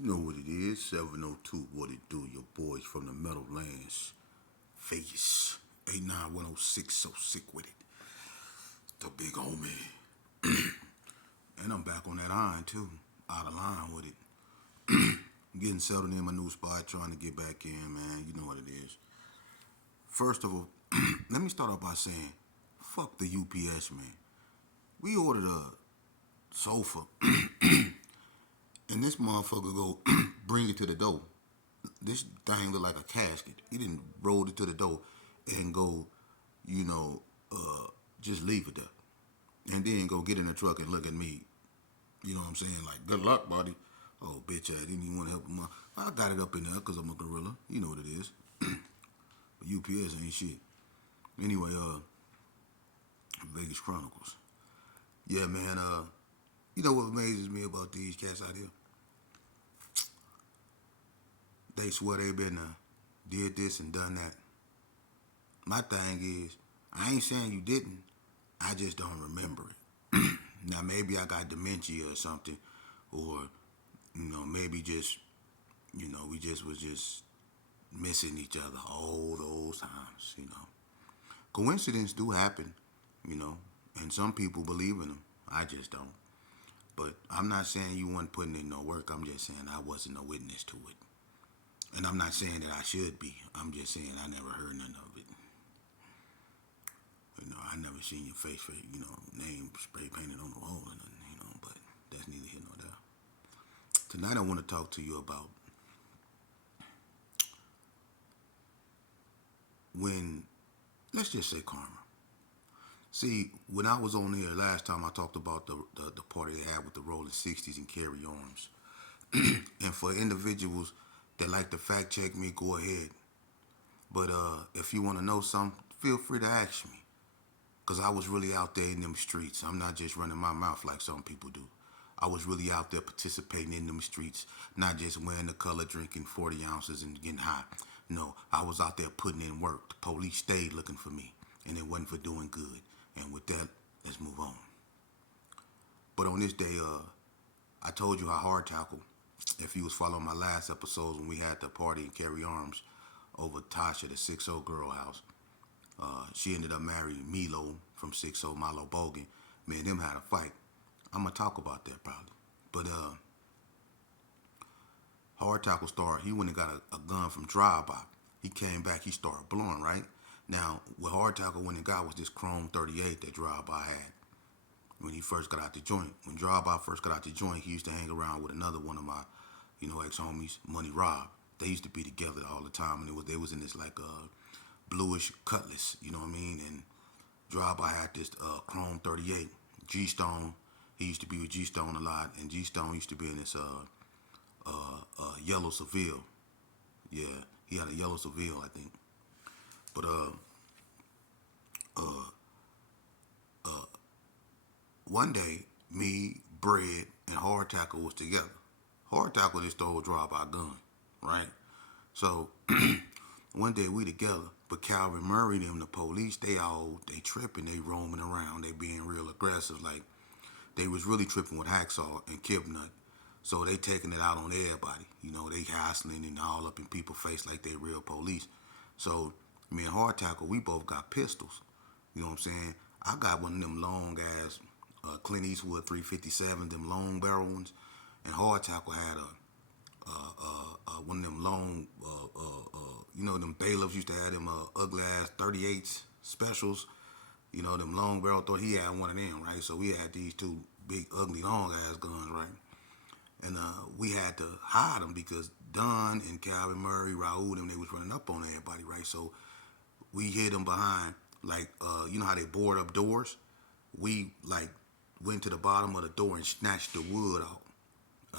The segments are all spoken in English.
You know what it is, 702, what it do, your boys from the Meadowlands, Vegas, 89106, so sick with it, the big homie. And I'm back on that iron too, out of line with it. Getting settled in my new spot, trying to get back in, man, you know what it is. First of all, let me start off by saying, fuck the UPS, man. We ordered a sofa, and this motherfucker go bring it to the door. This thing look like a casket. He didn't roll it to the door and go, you know, just leave it there. And then go get in the truck and look at me. You know what I'm saying? Like, good luck, buddy. Oh, bitch, I didn't even want to help him out. I got it up in there because I'm a gorilla. You know what it is. But UPS ain't shit. Anyway, Vegas Chronicles. Yeah, man, you know what amazes me about these cats out here? They swear they been did this and done that. My thing is, I ain't saying you didn't. I just don't remember it. Now maybe I got dementia or something, or maybe just we just was just missing each other all those times. Coincidences do happen, you know, and some people believe in them. I just don't. But I'm not saying you weren't putting in no work. I'm just saying I wasn't a witness to it. And I'm not saying that I should be. I'm just saying I never heard none of it. I never seen your face, name spray painted on the wall or nothing, but that's neither here nor there. Tonight I want to talk to you about when, let's just say karma. See, when I was on here last time, I talked about the party they had with the Rolling 60s and Carry Arms. And for individuals that like to fact check me, go ahead. But if you want to know something, feel free to ask me. Because I was really out there in them streets. I'm not just running my mouth like some people do. I was really out there participating in them streets, not just wearing the color, drinking 40 ounces and getting high. No, I was out there putting in work. The police stayed looking for me, and it wasn't for doing good. And with that, let's move on. But on this day, I told you how hard tackle, if you was following my last episodes when we had the party and Carry Arms over Tasha, the 6-0 girl house. She ended up marrying Milo from 6-0, Milo Bogan. Me and him had a fight. I'm going to talk about that probably. But hard tackle started, he went and got a gun from drive-by. He came back, he started blowing, right? Now, what hard tackle went and got was this Chrome 38 that drive-by had when he first got out the joint. When drive-by first got out the joint, he used to hang around with another one of my, ex-homies, Money Rob. They used to be together all the time, and they was in this like bluish cutlass, you know what I mean? And drive-by had this Chrome 38. G-Stone, he used to be with G-Stone a lot, and G-Stone used to be in this yellow Seville. Yeah, he had a yellow Seville, I think. But one day, me, Bread, and Hard Tackle was together. Hard Tackle just stole drive-by gun, right? So one day we together, but Calvin Murray and them, the police, they tripping, they roaming around, they being real aggressive, like they was really tripping with Hacksaw and Kibnut. So they taking it out on everybody. They hassling and all up in people's face like they real police. So me and Hard Tackle, we both got pistols. You know what I'm saying? I got one of them long ass Clint Eastwood 357, them long barrel ones, and Hard Tackle had one of them long, them bailiffs used to have them ugly ass 38s specials. Them long barrel thought he had one of them, right? So we had these two big, ugly, long ass guns, right? And we had to hide them because Don and Calvin Murray, Raul, them, they was running up on everybody, right? So we hid them behind, like, you know how they board up doors? We, like, went to the bottom of the door and snatched the wood out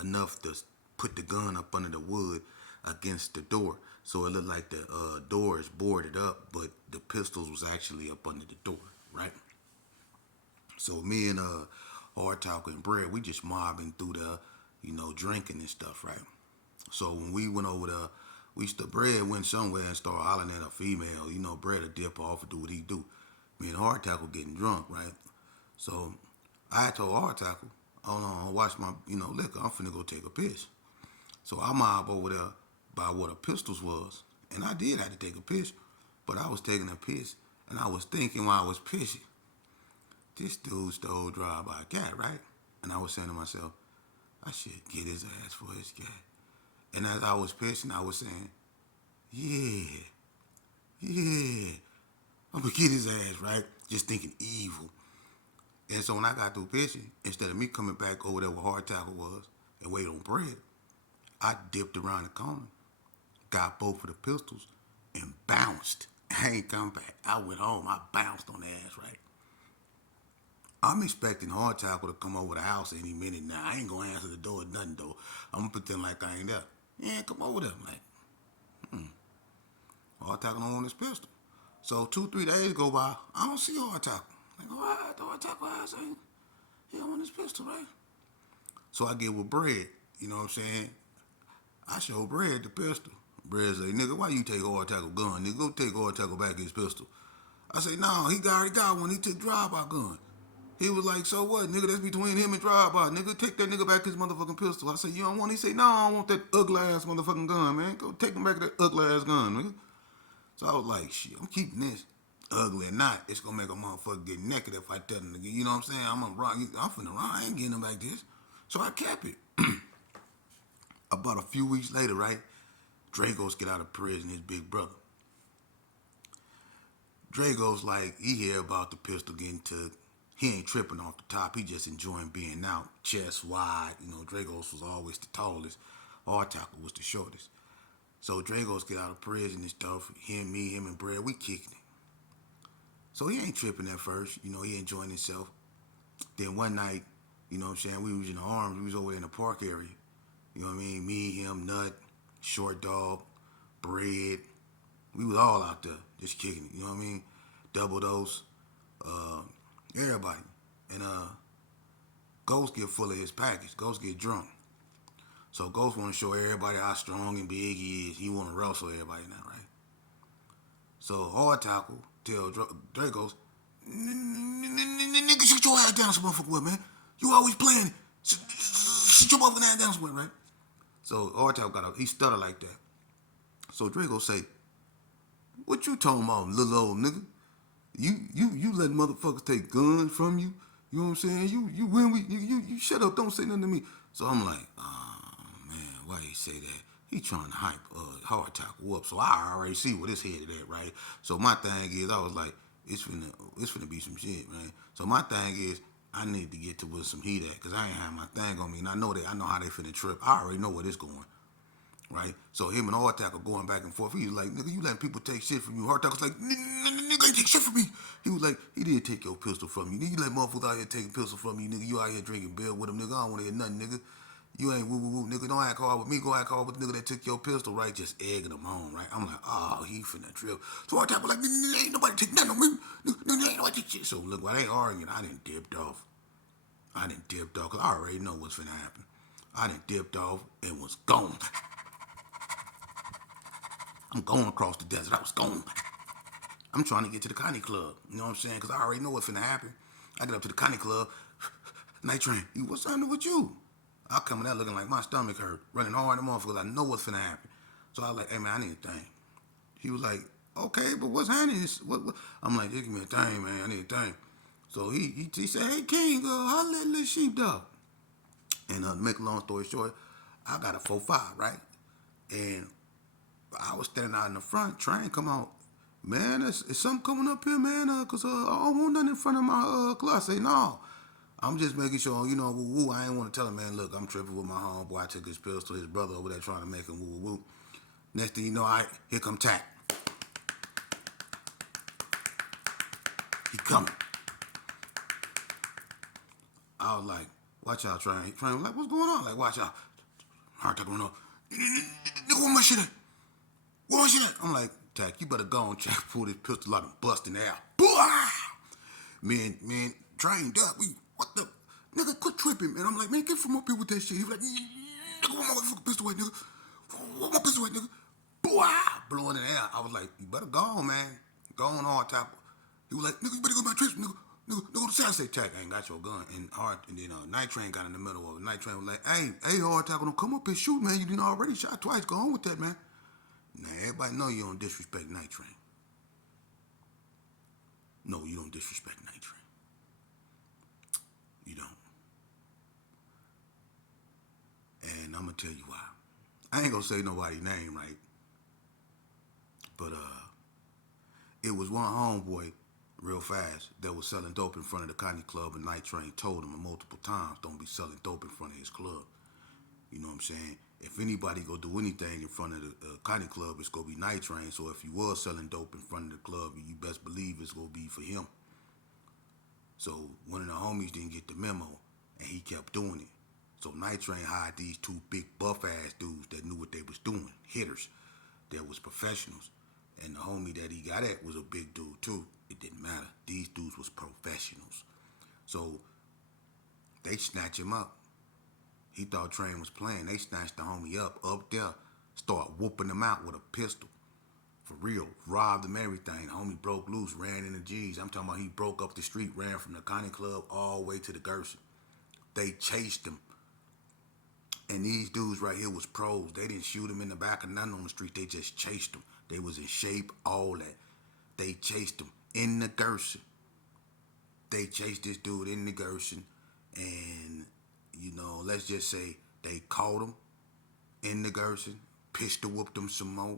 enough to put the gun up under the wood against the door. So it looked like the door is boarded up, but the pistols was actually up under the door, right? So me and Hard Talk and Bread, we just mobbing through the, drinking and stuff, right? So when we went over there, Bread went somewhere and started hollering at a female. Bread would dip off and do what he do. Me and Hard Tackle getting drunk, right? So I told Hard Tackle, hold on, watch my, liquor. I'm finna go take a piss. So I mob over there by where the pistols was. And I did have to take a piss. But I was taking a piss and I was thinking while I was pissing, this dude stole drive by a cat, right? And I was saying to myself, I should get his ass for his cat. And as I was pissing, I was saying, yeah, yeah, I'm gonna get his ass, right? Just thinking evil. And so when I got through pissing, instead of me coming back over there where hard tackle was and wait on bread, I dipped around the corner, got both of the pistols, and bounced. I ain't come back. I went home. I bounced on the ass, right? I'm expecting hard tackle to come over the house any minute now. I ain't gonna answer the door or nothing though. I'm gonna pretend like I ain't there. Yeah, come over there. I'm like, hard tackle don't want his pistol. So 2, 3 days go by. I don't see hard tackle. Like, what? The hard tackle ass ain't. He don't want his pistol, right? So I get with bread. You know what I'm saying? I show bread the pistol. Bread say, nigga, why you take hard tackle gun? Nigga, go take hard tackle back his pistol. I say, no, he already got one. He took drive-by gun. He was like, so what, nigga? That's between him and drive-by. Nigga, take that nigga back his motherfucking pistol. I said, you don't want it? He say, no, I don't want that ugly ass motherfucking gun, man. Go take him back that ugly ass gun, nigga. So I was like, shit, I'm keeping this. Ugly or not, it's gonna make a motherfucker get naked if I tell him to get, you know what I'm saying? I'm finna run, I ain't getting him like this. So I kept it. About a few weeks later, right? Dragos get out of prison, his big brother. Dragos like, he hear about the pistol getting took. He ain't tripping off the top. He just enjoying being out, chest wide. You know, Dragos was always the tallest. Tackle was the shortest. So Dragos get out of prison and stuff. Him and Brad, we kicking it. So he ain't tripping at first. You know, he enjoying himself. Then one night, you know what I'm saying, we was in the arms. We was over in the park area. You know what I mean? Me, him, Nut, Short Dog, Bread. We was all out there just kicking it. You know what I mean? Double Dose. Everybody. And Ghost get full of his package. Ghost get drunk. So Ghost want to show everybody how strong and big he is. He want to wrestle everybody now, right? So Hard Tackle tell Dragos, nigga, sit your ass down some motherfucker, what, man? You always playing. Sit your motherfucking ass down somewhere, right? So Hard Tackle he stutter like that. So Dragos say, what you talking about, little old nigga? You letting motherfuckers take guns from you? You know what I'm saying? You when you shut up, don't say nothing to me. So I'm like, oh man, why he say that? He trying to hype Hard Tackle up. So I already see what his headed at, right? So my thing is, I was like, it's finna be some shit, man. So my thing is, I need to get to with some heat at, cause I ain't have my thing on me, and I know how they finna trip. I already know where this going. Right? So him and Hard Tackle going back and forth. He was like, nigga, you letting people take shit from you. Hard Tackle's like, nigga ain't take shit from me. He was like, he did take your pistol from you. Nigga, you let motherfuckers out here taking pistol from you, nigga. You out here drinking beer with him, nigga. I don't want to hear nothing, nigga. You ain't woo, nigga. Don't act hard with me. Go act hard with the nigga that took your pistol, right? Just egging him on, right? I'm like, oh, he finna trip. So Hard Tackle like, nigga, ain't nobody take nothing on me. Nigga, ain't nobody take shit. So look, while they arguing, I done dipped off. Because I already know what's finna happen. I done dipped off and was gone. I'm going across the desert. I was going. I'm trying to get to the Connie Club. You know what I'm saying? Because I already know what's finna happen. I get up to the Connie Club. Night Train, what's happening with you? I come in there looking like my stomach hurt. Running hard in the motherfuckers. I know what's finna happen. So I was like, hey, man, I need a thing. He was like, okay, but what's happening? What? I'm like, just give me a thing, man. I need a thing. So he said, hey, King, holla at little sheepdog. And to make a long story short, I got a 4.5, right? And I was standing out in the front, Train come out. Man, is something coming up here, man? Cause I don't want nothing in front of my class. I say, no. I'm just making sure, you know, woo. I ain't want to tell him, man, look, I'm tripping with my homeboy. I took his pills to his brother over there trying to make him woo. Next thing you know, here come Tack. He coming. I was like, watch out, Train. Train was like, what's going on? Like, watch out. Hard Tack going on. Nigga, where my shit at? Where my shit at? I'm like, Tack, you better go and Jack pull this pistol out and bust in the air. Man, Train, Duck, what the? Nigga, quit tripping, man. I'm like, man, get from up here with that shit. He was like, nigga, where my motherfucking pistol at, nigga? Where my pistol at, nigga? Blowing in the air. I was like, you better go on, man. Go on, Hard Tackle. He was like, nigga, you better go to my trips, nigga. nigga, the I said, Tack, I ain't got your gun. And then Night Train got in the middle of it. Night Train was like, hey, Hard Tackle, don't come up and shoot, man. You done already shot twice. Go on with that, man. Now, everybody know you don't disrespect Night Train. No, you don't disrespect Night Train. You don't. And I'm going to tell you why. I ain't going to say nobody's name, right? But it was one homeboy, real fast, that was selling dope in front of the Cotton Club, and Night Train told him multiple times, don't be selling dope in front of his club. You know what I'm saying? If anybody go do anything in front of the Cotton Club, it's going to be Night Train. So if you was selling dope in front of the club, you best believe it's going to be for him. So one of the homies didn't get the memo, and he kept doing it. So Night Train hired these two big buff-ass dudes that knew what they was doing, hitters, that was professionals. And the homie that he got at was a big dude too. It didn't matter. These dudes was professionals. So they snatch him up. He thought Train was playing. They snatched the homie up there, start whooping him out with a pistol. For real. Robbed him everything. The homie broke loose, ran in the G's. I'm talking about he broke up the street, ran from the Connie Club all the way to the Gerson. They chased him. And these dudes right here was pros. They didn't shoot him in the back or nothing on the street. They just chased him. They was in shape, all that. They chased him in the Gerson. They chased this dude in the Gerson. And, let's just say they caught him in the Gerson, pistol whooped him some more,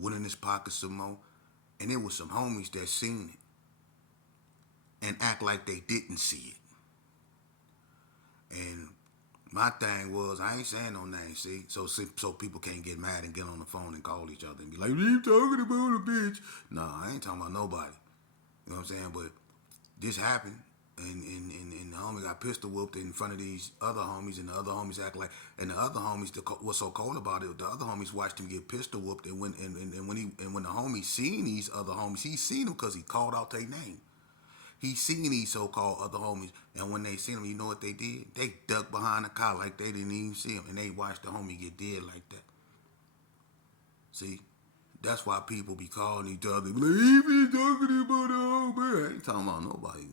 went in his pocket some more. And it was some homies that seen it and act like they didn't see it. And my thing was, I ain't saying no names, see? So people can't get mad and get on the phone and call each other and be like, you talking about a bitch? No, I ain't talking about nobody. You know what I'm saying? But this happened, and the homie got pistol whooped in front of these other homies, and the other homies act like, and the other homies, what's so cold about it, the other homies watched him get pistol whooped, and when the homie seen these other homies, he seen them because he called out their name. He seen these so-called other homies, and when they seen him, you know what they did? They ducked behind the car like they didn't even see him, and they watched the homie get dead like that. See? That's why people be calling each other, like, he be talking about the homie. I ain't talking about nobody.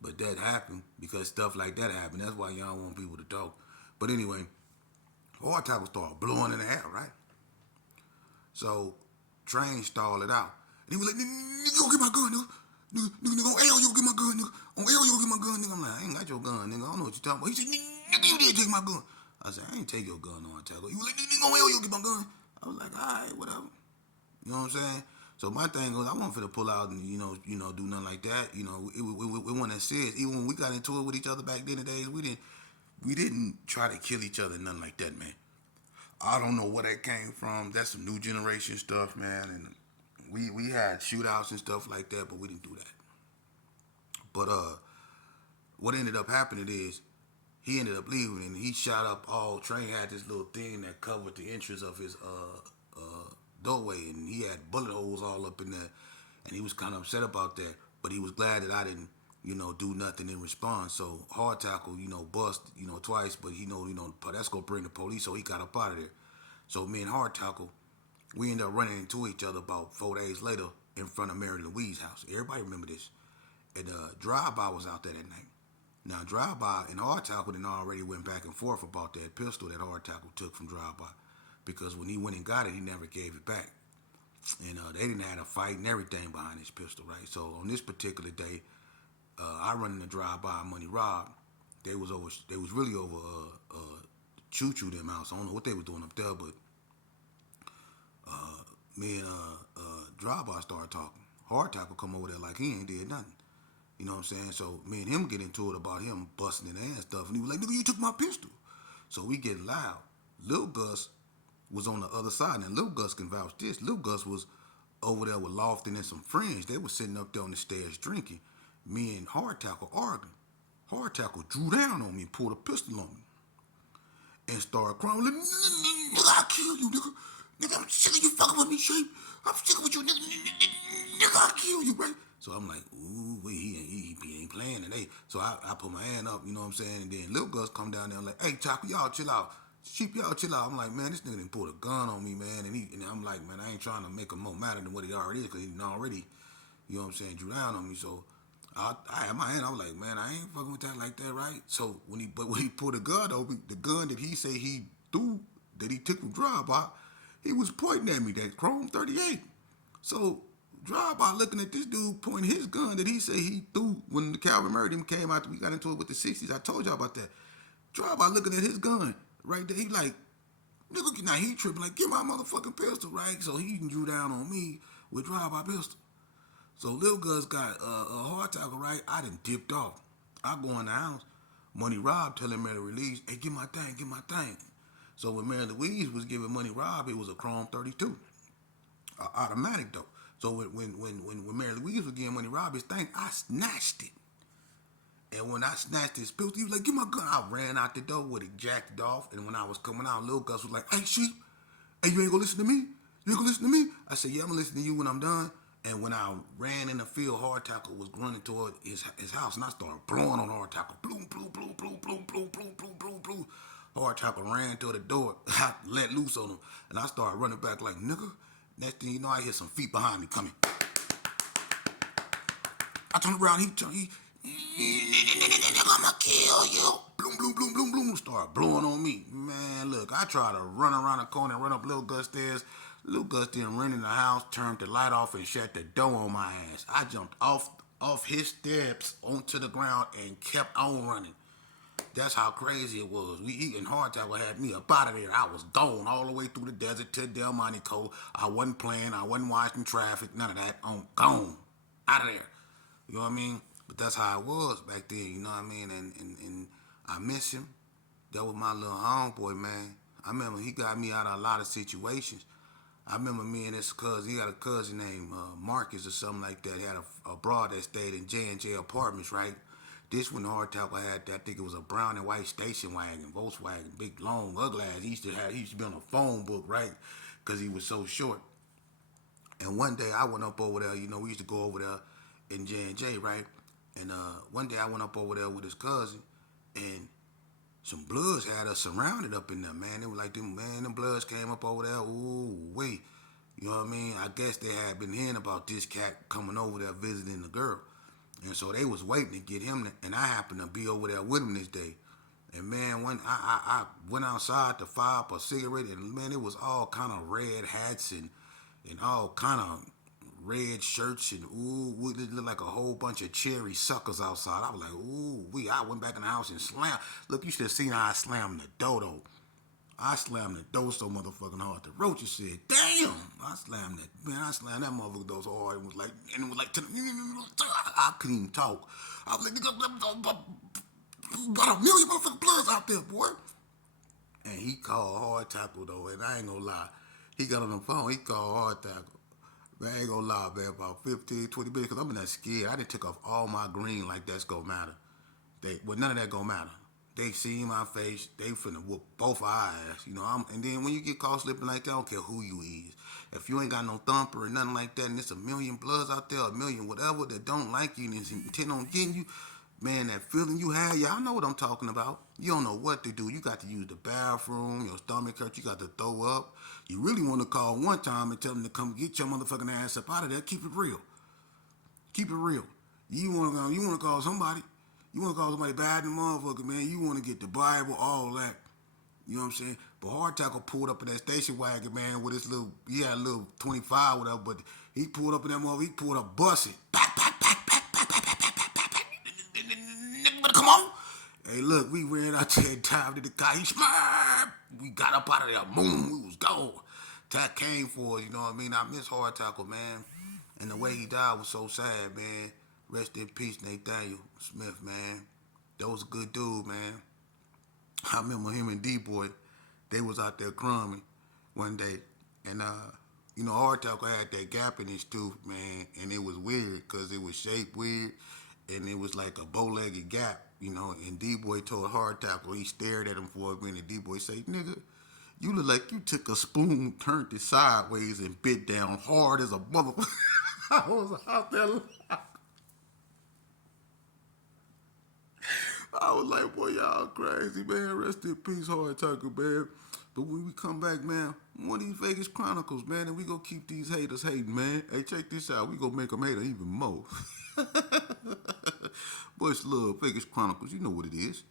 But that happened because stuff like that happened. That's why y'all want people to talk. But anyway, Hard Tackle started blowing in the air, right? So, Train stalled it out. And he was like, nigga, go get my gun, nigga. Nigga, on L, you go get my gun, nigga. On L, you go get my gun, nigga. I'm like, I ain't got your gun, nigga. I don't know what you're talking about. He said, nigga, you did take my gun. I said, I ain't take your gun, Hard Tackle. He was like, nigga, on L, you go get my gun. I was like, all right, whatever. You know what I'm saying? So my thing was, I wasn't finna pull out and do nothing like that. We wasn't that serious. Even when we got into it with each other back then, the days we didn't try to kill each other, nothing like that, man. I don't know where that came from. That's some new generation stuff, man. And we had shootouts and stuff like that, but we didn't do that. But what ended up happening is he ended up leaving and he shot up all. Train had this little thing that covered the entrance of his doorway, and he had bullet holes all up in there, and he was kind of upset about that, but he was glad that I didn't do nothing in response. So Hard Tackle bust twice, but that's gonna bring the police, so he got up out of there. So me and Hard Tackle, we ended up running into each other about 4 days later in front of Mary Louise's house. Everybody remember this. And Drive-By was out there that night. Now Drive-By and Hard Tackle then already went back and forth about that pistol that Hard Tackle took from Drive-By, because when he went and got it, he never gave it back. And they didn't have a fight and everything behind his pistol, right? So on this particular day, I run in the Drive-By Money Rob. They was really over Choo Choo them house. I don't know what they were doing up there, but me and Drive-By started talking. Hard Tackle come over there like he ain't did nothing. You know what I'm saying? So me and him get into it about him busting in the ass stuff, and he was like, nigga, you took my pistol. So we get loud. Lil Gus was on the other side, and Lil Gus can vouch this. Lil Gus was over there with Lofton and some friends. They were sitting up there on the stairs drinking. Me and Hard Tackle arguing. Hard Tackle drew down on me and pulled a pistol on me. And started crying, like, nigga, I'll kill you, nigga. Nigga, I'm sick of you fucking with me, Shape. I'm sick with you, nigga. Nigga, I'll kill you, right? So I'm like, ooh, he ain't playing today. So I put my hand up, you know what I'm saying? And then Lil Gus come down there and like, hey, Tackle, y'all chill out. Sheep, y'all chill out. I'm like, man, this nigga done pulled a gun on me, man. And I'm like, man, I ain't trying to make him more madder than what he already is, because he already, you know what I'm saying, drew down on me. So I had my hand. I was like, man, I ain't fucking with that like that, right? So when he pulled the gun over, the gun that he say he threw, that he took from drive-by, he was pointing at me, that Chrome 38. So drive-by looking at this dude pointing his gun that he say he threw when the Calvin murdered him came out. We got into it with the 60s. I told y'all about that. Drive-by looking at his gun right there. He like, nigga, now he tripping like, get my motherfucking pistol, right? So he drew down on me with drive-by pistol. So Lil Gus got a hard tackle, right? I done dipped off. I go in the house. Money Rob telling Mary Louise, hey, get my thing, get my thing. So when Mary Louise was giving Money Rob, it was a Chrome 32, automatic though. So when Mary Louise was giving Money Rob his thing, I snatched it. And when I snatched his pistol, he was like, "Get my gun!" I ran out the door with it, jacked it off. And when I was coming out, Lil Gus was like, "Hey, sheep, hey, you ain't gonna listen to me? You ain't gonna listen to me?" I said, "Yeah, I'm gonna listen to you when I'm done." And when I ran in the field, Hard Tackle was running toward his house, and I started blowing on Hard Tackle. Bloom, bloom, bloom, bloom, bloom, bloom, bloom, bloom, bloom, bloom. Hard Tackle ran to the door. I let loose on him, and I started running back like, nigga. Next thing you know, I hear some feet behind me coming. I turned around, I'ma kill you. Bloom, bloom, bloom, bloom, bloom. Start blowing on me. Man, look, I tried to run around the corner and run up Lil Gus stairs. Lil Gus didn't run in the house, turned the light off, and shut the door on my ass. I jumped off his steps onto the ground and kept on running. That's how crazy it was. We eating hard tackle had me up out of there. I was gone all the way through the desert to Del Monte Cove. I wasn't playing. I wasn't watching traffic. None of that. I'm gone. Out of there. You know what I mean? But that's how it was back then. You know what I mean? And I miss him. That was my little homeboy, man. I remember he got me out of a lot of situations. I remember me and his cousin. He got a cousin named Marcus or something like that. He had a broad that stayed in J&J Apartments, right? This one Hard Tackle had that. I think it was a brown and white station wagon, Volkswagen, big, long, ugly ass. He used to be on a phone book, right? Because he was so short. And one day I went up over there. You know, we used to go over there in J&J, right? And one day I went up over there with his cousin, and some Bloods had us surrounded up in there, man. It was like them Bloods came up over there. Ooh, wait. You know what I mean? I guess they had been hearing about this cat coming over there visiting the girl. And so they was waiting to get him, and I happened to be over there with him this day. And man, when I went outside to fire up a cigarette, and man, it was all kind of red hats and all kind of red shirts, and ooh, it looked like a whole bunch of cherry suckers outside. I was like, ooh, I went back in the house and slammed. Look, you should have seen how I slammed the door though. I slammed the door so motherfucking hard. The roaches said, "Damn!" I slammed that motherfucker door so hard. It was like, I couldn't even talk. I was like, "Got a million motherfucking Bloods out there, boy." And he called Hard Tackle though, and I ain't gonna lie. He got on the phone. He called Hard Tackle. Man, I ain't gonna lie, man. About 15, 20 minutes, because I'm in that scared. I done took off all my green like that's gonna matter. None of that gonna matter. They see my face, they finna whoop both our ass, you know. And then when you get caught slipping like that, I don't care who you is. If you ain't got no thumper or nothing like that, and there's a million Bloods out there, a million whatever that don't like you and is intent on getting you, man, that feeling you had, y'all know what I'm talking about. You don't know what to do. You got to use the bathroom, your stomach hurts, you got to throw up. You really want to call one time and tell them to come get your motherfucking ass up out of there. Keep it real. Keep it real. You wanna call somebody. You wanna call somebody bad than motherfucker, man. You wanna get the Bible, all that. You know what I'm saying? But Hard Tackle pulled up in that station wagon, man, with his little, he had a little 25 or whatever, but he pulled up in that motherfucker, he pulled up busted. Back, back, back, back, back, back, back, back, back, back, back. Nigga, come on. Hey, look, we ran out there and time to the guy. He smacked. We got up out of there. Boom, we was gone. Tack came for us, you know what I mean? I miss Hard Tackle, man. And the way he died was so sad, man. Rest in peace, Nathaniel Smith, man. That was a good dude, man. I remember him and D-Boy, they was out there crumbing one day. And, you know, Hard Tackle had that gap in his tooth, man. And it was weird because it was shaped weird. And it was like a bow-legged gap, you know. And D-Boy told Hard Tackle, he stared at him for a minute. D-Boy said, "Nigga, you look like you took a spoon, turned it sideways, and bit down hard as a motherfucker." I was out there. I was like, boy, y'all crazy, man. Rest in peace, Hard Tackle, man. But when we come back, man, one of these Vegas Chronicles, man, and we gonna keep these haters hating, man. Hey, check this out. We gonna make them hate even more. Boys Love, Vegas Chronicles, you know what it is.